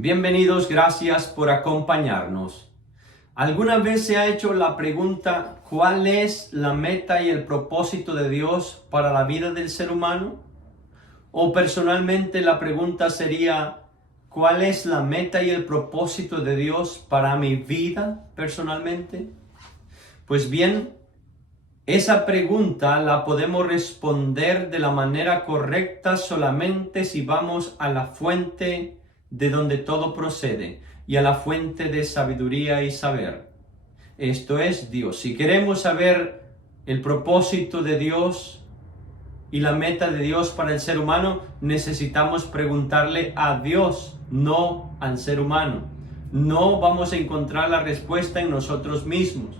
Bienvenidos, gracias por acompañarnos. ¿Alguna vez se ha hecho la pregunta, ¿cuál es la meta y el propósito de Dios para la vida del ser humano? O personalmente la pregunta sería, ¿cuál es la meta y el propósito de Dios para mi vida personalmente? Pues bien, esa pregunta la podemos responder de la manera correcta solamente si vamos a la fuente de donde todo procede y a la fuente de sabiduría y saber. Esto es Dios. Si queremos saber el propósito de Dios y la meta de Dios para el ser humano, necesitamos preguntarle a Dios, no al ser humano. No vamos a encontrar la respuesta en nosotros mismos,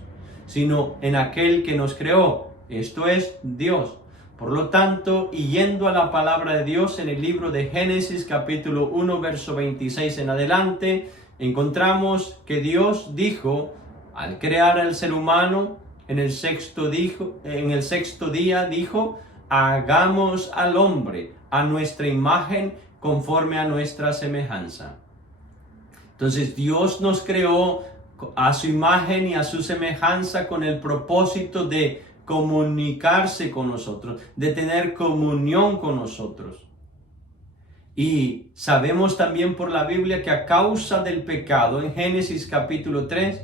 sino en aquel que nos creó, esto es Dios. Por lo tanto, y yendo a la palabra de Dios en el libro de Génesis capítulo 1, verso 26 en adelante, encontramos que Dios dijo, al crear al ser humano, en el sexto día dijo, hagamos al hombre a nuestra imagen conforme a nuestra semejanza. Entonces Dios nos creó a su imagen y a su semejanza con el propósito de comunicarse con nosotros, de tener comunión con nosotros. Y sabemos también por la Biblia que a causa del pecado, en Génesis capítulo 3,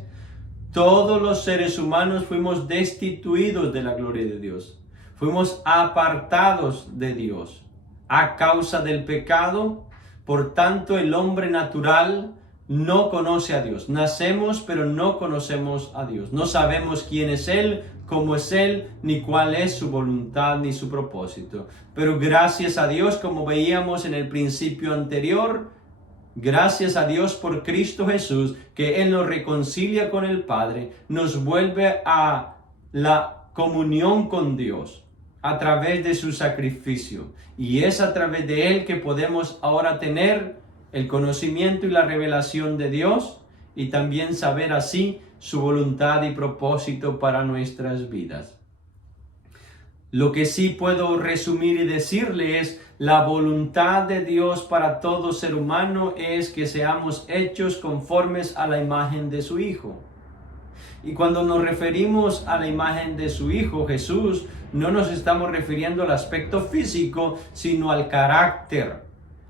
todos los seres humanos fuimos destituidos de la gloria de Dios. Fuimos apartados de Dios a causa del pecado. Por tanto, el hombre natural no conoce a Dios. Nacemos, pero no conocemos a Dios. No sabemos quién es Él, cómo es Él, ni cuál es su voluntad, ni su propósito. Pero gracias a Dios, como veíamos en el principio anterior, gracias a Dios por Cristo Jesús, que Él nos reconcilia con el Padre, nos vuelve a la comunión con Dios a través de su sacrificio. Y es a través de Él que podemos ahora tener el conocimiento y la revelación de Dios y también saber así su voluntad y propósito para nuestras vidas. Lo que sí puedo resumir y decirle es, la voluntad de Dios para todo ser humano es que seamos hechos conformes a la imagen de su Hijo. Y cuando nos referimos a la imagen de su Hijo, Jesús, no nos estamos refiriendo al aspecto físico, sino al carácter,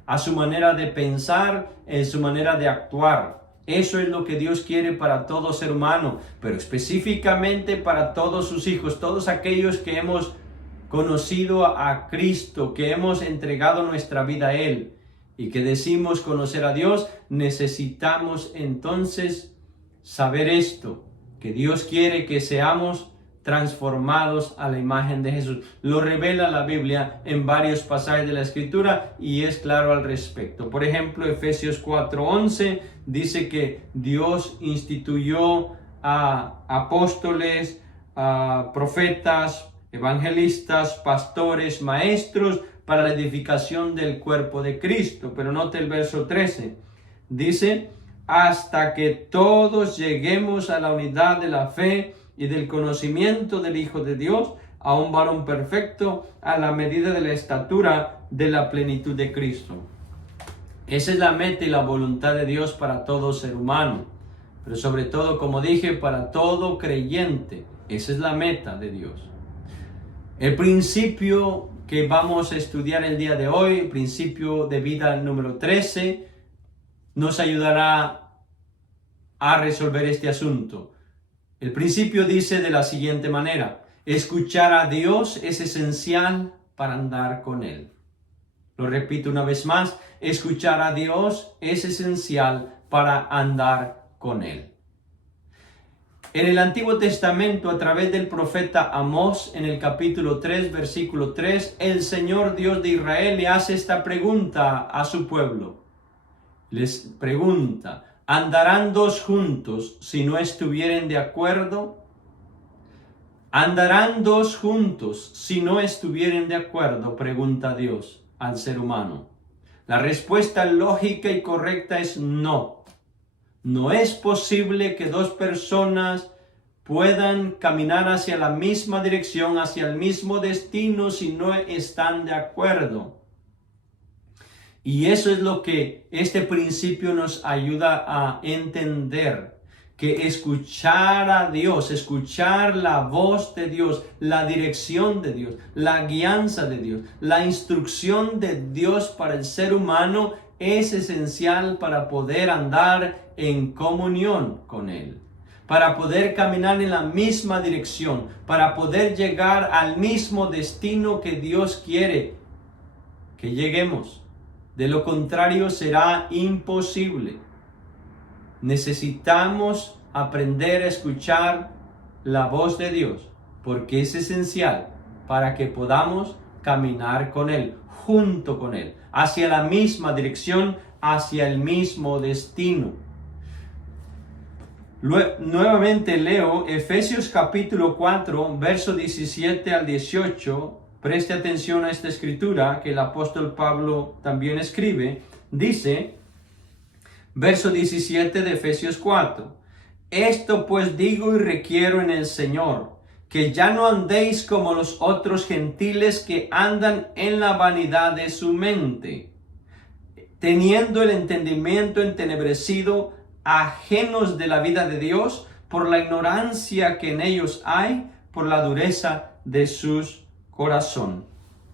a su manera de pensar, en su manera de actuar. Eso es lo que Dios quiere para todo ser humano, pero específicamente para todos sus hijos, todos aquellos que hemos conocido a Cristo, que hemos entregado nuestra vida a Él y que decimos conocer a Dios. Necesitamos entonces saber esto, que Dios quiere que seamos transformados a la imagen de Jesús. Lo revela la Biblia en varios pasajes de la Escritura y es claro al respecto. Por ejemplo, Efesios 4:11 dice que Dios instituyó a apóstoles, a profetas, evangelistas, pastores, maestros para la edificación del cuerpo de Cristo. Pero note el verso 13. Dice, hasta que todos lleguemos a la unidad de la fe y del conocimiento del Hijo de Dios, a un varón perfecto, a la medida de la estatura de la plenitud de Cristo. Esa es la meta y la voluntad de Dios para todo ser humano, pero sobre todo, como dije, para todo creyente. Esa es la meta de Dios. El principio que vamos a estudiar el día de hoy, el principio de vida número 13, nos ayudará a resolver este asunto. El principio dice de la siguiente manera: escuchar a Dios es esencial para andar con Él. Lo repito una vez más, escuchar a Dios es esencial para andar con Él. En el Antiguo Testamento, a través del profeta Amós, en el capítulo 3, versículo 3, el Señor Dios de Israel le hace esta pregunta a su pueblo. Les pregunta, ¿andarán dos juntos si no estuvieren de acuerdo? ¿Andarán dos juntos si no estuvieren de acuerdo?, pregunta Dios al ser humano. La respuesta lógica y correcta es no. No es posible que dos personas puedan caminar hacia la misma dirección, hacia el mismo destino, si no están de acuerdo. Y eso es lo que este principio nos ayuda a entender, que escuchar a Dios, escuchar la voz de Dios, la dirección de Dios, la guianza de Dios, la instrucción de Dios para el ser humano es esencial para poder andar en comunión con Él, para poder caminar en la misma dirección, para poder llegar al mismo destino que Dios quiere que lleguemos. De lo contrario será imposible. Necesitamos aprender a escuchar la voz de Dios, porque es esencial para que podamos caminar con Él, junto con Él, hacia la misma dirección, hacia el mismo destino. Nuevamente leo Efesios capítulo 4, verso 17 al 18. Preste atención a esta escritura que el apóstol Pablo también escribe. Dice, verso 17 de Efesios 4. Esto pues digo y requiero en el Señor, que ya no andéis como los otros gentiles que andan en la vanidad de su mente, teniendo el entendimiento entenebrecido, ajenos de la vida de Dios, por la ignorancia que en ellos hay, por la dureza de sus corazón.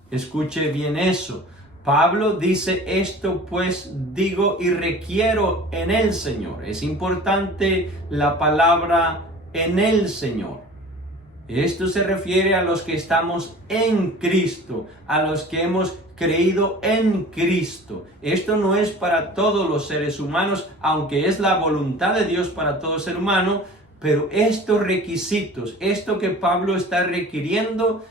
Escuche bien eso. Pablo dice esto pues digo y requiero en el Señor. Es importante la palabra en el Señor. Esto se refiere a los que estamos en Cristo, a los que hemos creído en Cristo. Esto no es para todos los seres humanos, aunque es la voluntad de Dios para todo ser humano, pero estos requisitos, esto que Pablo está requiriendo,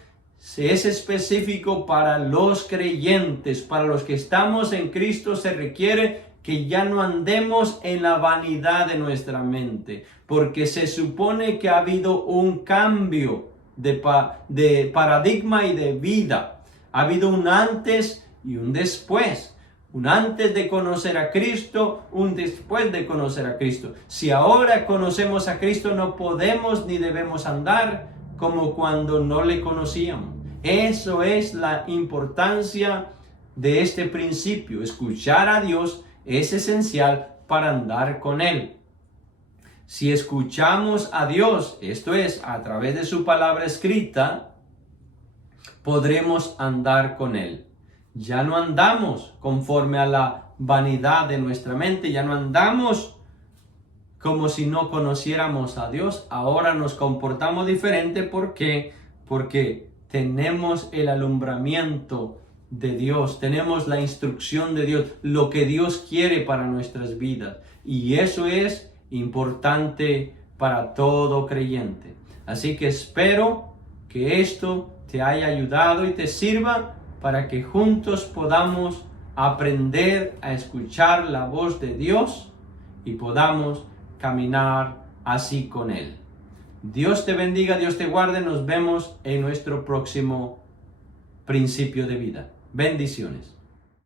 es específico para los creyentes, para los que estamos en Cristo. Se requiere que ya no andemos en la vanidad de nuestra mente, porque se supone que ha habido un cambio de paradigma y de vida. Ha habido un antes y un después. Un antes de conocer a Cristo, un después de conocer a Cristo. Si ahora conocemos a Cristo, no podemos ni debemos andar como cuando no le conocíamos. Eso es la importancia de este principio. Escuchar a Dios es esencial para andar con Él. Si escuchamos a Dios, esto es, a través de su palabra escrita, podremos andar con Él. Ya no andamos conforme a la vanidad de nuestra mente, ya no andamos como si no conociéramos a Dios. Ahora nos comportamos diferente. ¿Por qué? Porque tenemos el alumbramiento de Dios, tenemos la instrucción de Dios, lo que Dios quiere para nuestras vidas. Y eso es importante para todo creyente. Así que espero que esto te haya ayudado y te sirva para que juntos podamos aprender a escuchar la voz de Dios y podamos caminar así con Él. Dios te bendiga, Dios te guarde. Nos vemos en nuestro próximo principio de vida. Bendiciones.